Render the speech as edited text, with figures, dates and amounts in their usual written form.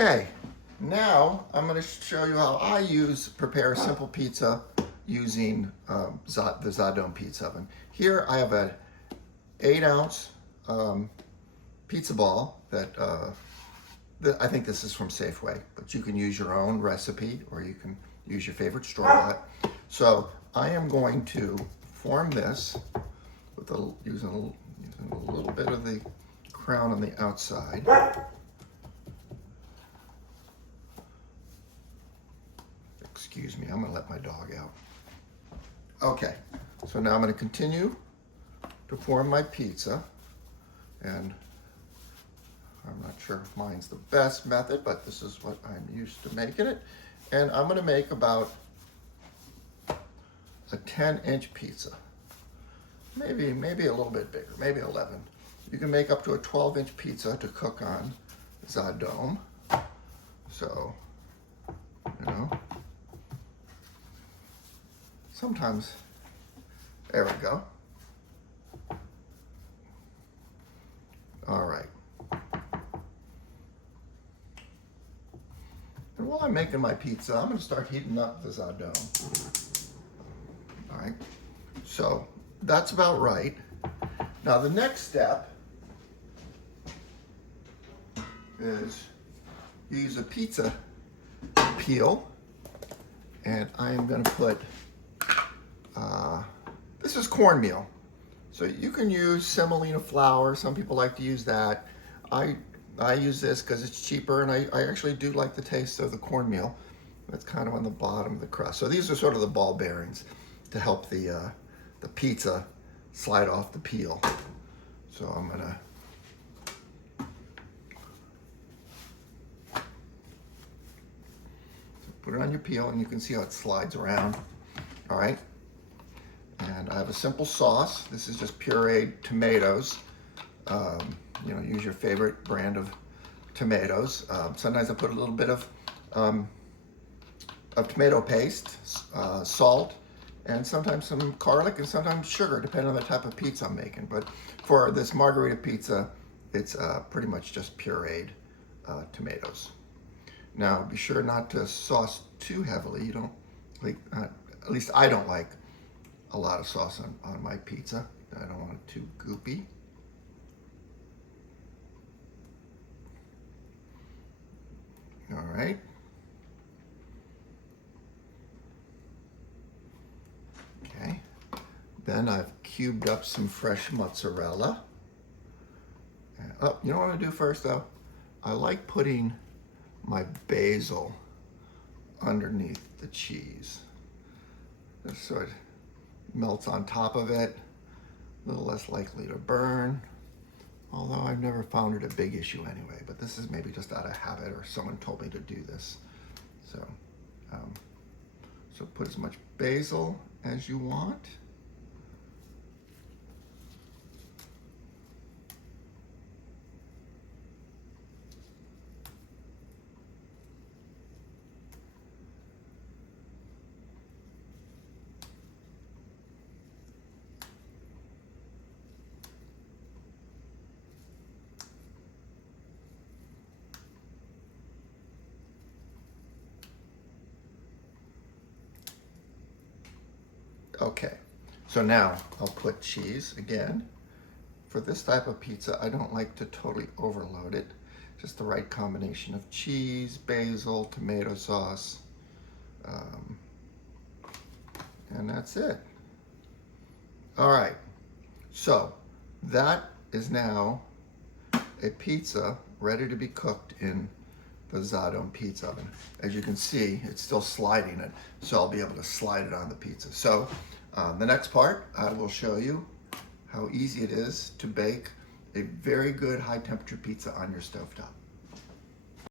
Okay, now I'm going to show you how I prepare a simple pizza using the ZaDome Pizza Oven. Here I have a 8-ounce pizza ball that I think this is from Safeway, but you can use your own recipe or you can use your favorite store-bought. So I am going to form this with using a little bit of the crown on the outside. Excuse me, I'm gonna let my dog out. Okay, so now I'm gonna continue to form my pizza, and I'm not sure if mine's the best method, but this is what I'm used to making it. And I'm gonna make about a 10-inch pizza. Maybe a little bit bigger, maybe 11. You can make up to a 12-inch pizza to cook on ZaDome. So, you know, sometimes, there we go. All right. And while I'm making my pizza, I'm gonna start heating up the ZaDome. All right, so that's about right. Now the next step is use a pizza peel, and I am gonna put, this is cornmeal. So you can use semolina flour. Some people like to use that. I use this because it's cheaper, and I actually do like the taste of the cornmeal. That's kind of on the bottom of the crust. So these are sort of the ball bearings to help the pizza slide off the peel. So I'm gonna put it on your peel, and you can see how it slides around. All right. And I have a simple sauce. This is just pureed tomatoes. You know, use your favorite brand of tomatoes. Sometimes I put a little bit of tomato paste, salt, and sometimes some garlic and sometimes sugar, depending on the type of pizza I'm making. But for this Margherita pizza, it's pretty much just pureed tomatoes. Now, be sure not to sauce too heavily. You don't like, at least I don't like a lot of sauce on my pizza. I don't want it too goopy. All right. Okay. Then I've cubed up some fresh mozzarella. Oh, you know what I'm gonna do first though? I like putting my basil underneath the cheese. Just so it melts on top of it, a little less likely to burn. Although I've never found it a big issue anyway, but this is maybe just out of habit or someone told me to do this. So, so put as much basil as you want. Okay, so now I'll put cheese again. For this type of pizza, I don't like to totally overload it. Just the right combination of cheese, basil, tomato sauce, and that's it. All right, so that is now a pizza ready to be cooked in the ZaDome Pizza Oven. As you can see, it's still sliding it, so I'll be able to slide it on the pizza. So the next part, I will show you how easy it is to bake a very good high temperature pizza on your stovetop.